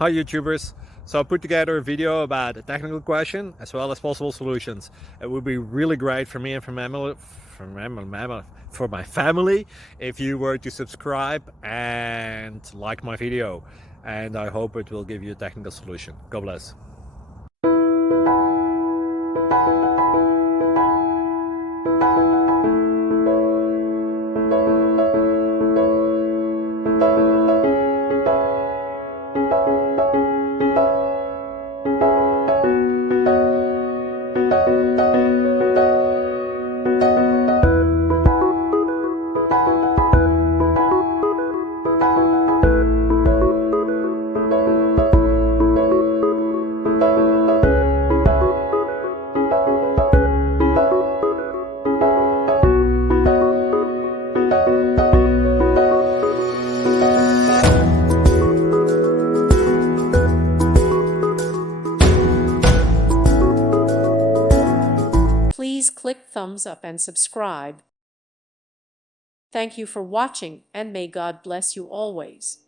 Hi YouTubers! So I put together a video about a technical question as well as possible solutions. It would be really great for me and for my family if you were to subscribe and like my video, and I hope it will give you a technical solution. God bless. Please click thumbs up and subscribe. Thank you for watching, and may God bless you always.